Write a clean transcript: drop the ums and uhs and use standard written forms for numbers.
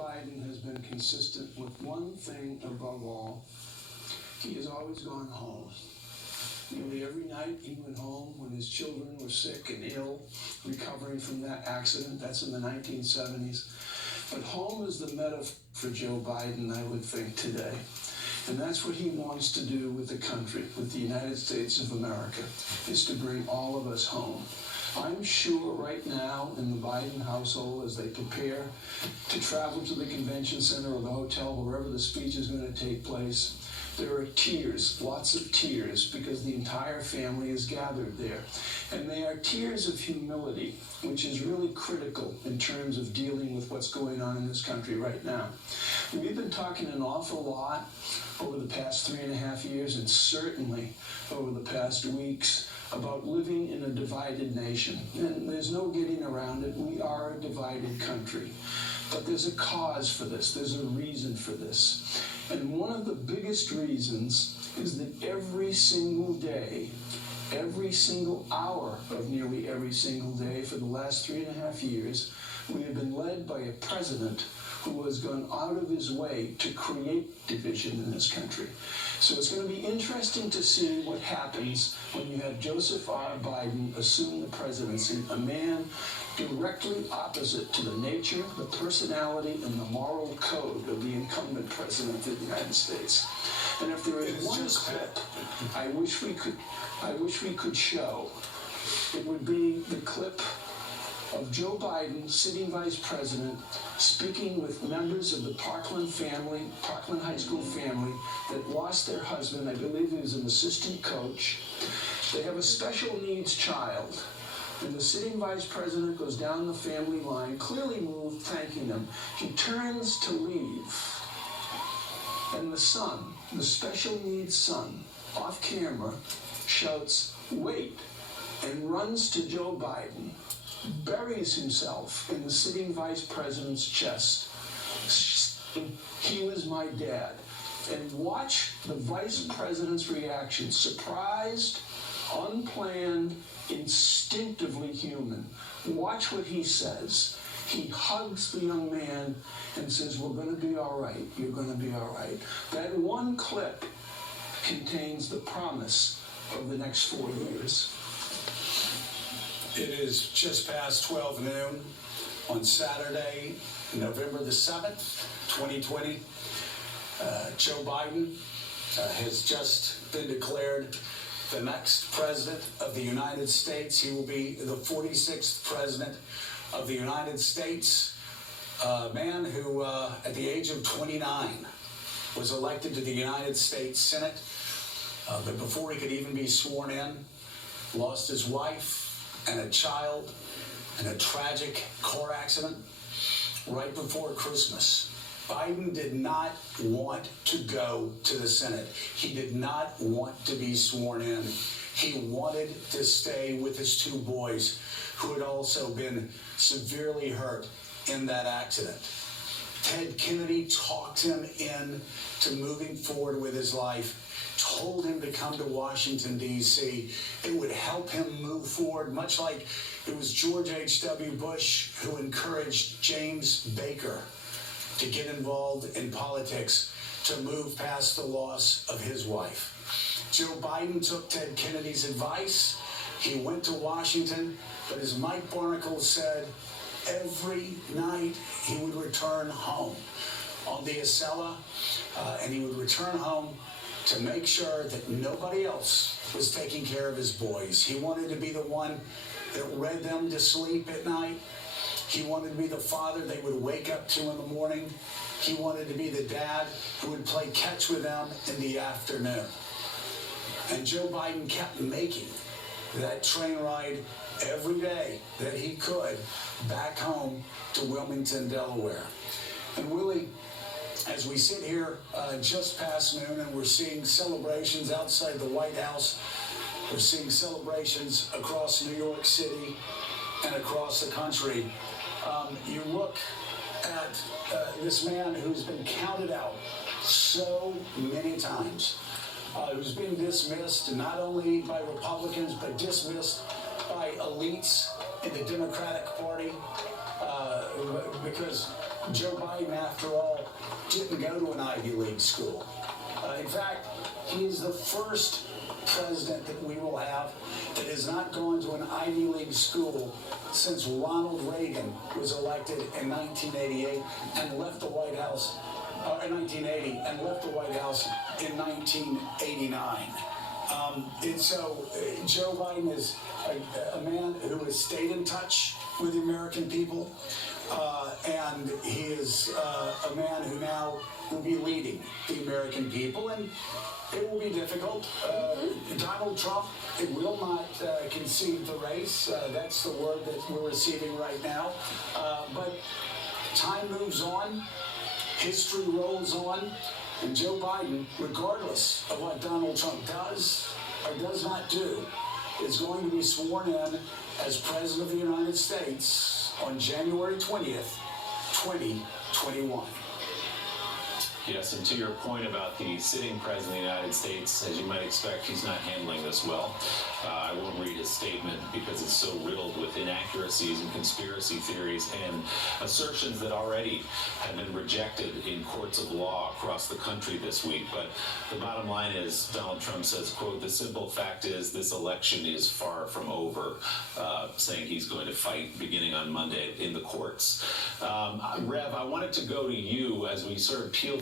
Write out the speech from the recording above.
Biden has been consistent with one thing above all. He has always gone home. Nearly every night he went home when his children were sick and ill, recovering from that accident. That's in the 1970s. But home is the metaphor for Joe Biden, I would think, today. And that's what he wants to do with the country, with the United States of America, is to bring all of us home. I'm sure right now in the Biden household, as they prepare to travel to the convention center or the hotel, wherever the speech is going to take place, there are tears, lots of tears, because the entire family is gathered there. And they are tears of humility, which is really critical in terms of dealing with what's going on in this country right now. We've been talking an awful lot over the past 3.5 years, and certainly over the past weeks, about living in a divided nation. And there's no getting around it. We are a divided country. But there's a cause for this. There's a reason for this. And one of the biggest reasons is that every single day, every single hour of nearly every single day for the last 3.5 years, we have been led by a president who has gone out of his way to create division in this country. So it's going to be interesting to see what happens when you have Joseph R. Biden assume the presidency, a man directly opposite to the nature, the personality, and the moral code of the incumbent president of the United States. And if there is one clip I wish we could show, it would be the clip of Joe Biden, sitting vice president, speaking with members of the Parkland family, Parkland High School family, that lost their husband. I believe he was an assistant coach. They have a special needs child. And the sitting vice president goes down the family line, clearly moved, thanking them. He turns to leave. And the son, the special needs son, off camera, shouts, "Wait," and runs to Joe Biden, buries himself in the sitting vice president's chest. "He was my dad." And watch the vice president's reaction. Surprised, unplanned, instinctively human. Watch what he says. He hugs the young man and says, "We're going to be all right. You're going to be all right." That one clip contains the promise of the next 4 years. It is just past 12 noon on Saturday, November the 7th, 2020. Joe Biden has just been declared the next president of the United States. He will be the 46th president of the United States. A man who, at the age of 29, was elected to the United States Senate. But before he could even be sworn in, lost his wife and a child in a tragic car accident right before Christmas. Biden did not want to go to the Senate. He did not want to be sworn in. He wanted to stay with his two boys, who had also been severely hurt in that accident. Ted Kennedy talked him in to moving forward with his life, told him to come to Washington, D.C. It would help him move forward, much like it was George H.W. Bush who encouraged James Baker to get involved in politics to move past the loss of his wife. Joe Biden took Ted Kennedy's advice. He went to Washington, but as Mike Barnicle said, every night he would return home on the Acela, and he would return home to make sure that nobody else was taking care of his boys. He wanted to be the one that read them to sleep at night. He wanted to be the father they would wake up to in the morning. He wanted to be the dad who would play catch with them in the afternoon. And Joe Biden kept making that train ride every day that he could back home to Wilmington, Delaware. And Willie, as we sit here just past noon and we're seeing celebrations outside the White House, we're seeing celebrations across New York City and across the country. You look at this man who's been counted out so many times, who's been dismissed not only by Republicans, but dismissed by elites in the Democratic Party because Joe Biden, after all, didn't go to an Ivy League school. In fact, he is the first president that we will have that has not gone to an Ivy League school since Ronald Reagan was elected in 1988 and left the White House in 1980 and left the White House in 1989. And so Joe Biden is a man who has stayed in touch with the American people, and he is a man who now will be leading the American people, and it will be difficult. Donald Trump, it will not concede the race. That's the word that we're receiving right now. But time moves on, history rolls on, and Joe Biden, regardless of what Donald Trump does or does not do, is going to be sworn in as President of the United States on January 20th, 2021. Yes, and to your point about the sitting president of the United States, as you might expect, he's not handling this well. I won't read his statement because it's so riddled with inaccuracies and conspiracy theories and assertions that already have been rejected in courts of law across the country this week. But the bottom line is, Donald Trump says, quote, "The simple fact is this election is far from over," saying he's going to fight beginning on Monday in the courts. Rev, I wanted to go to you as we sort of peel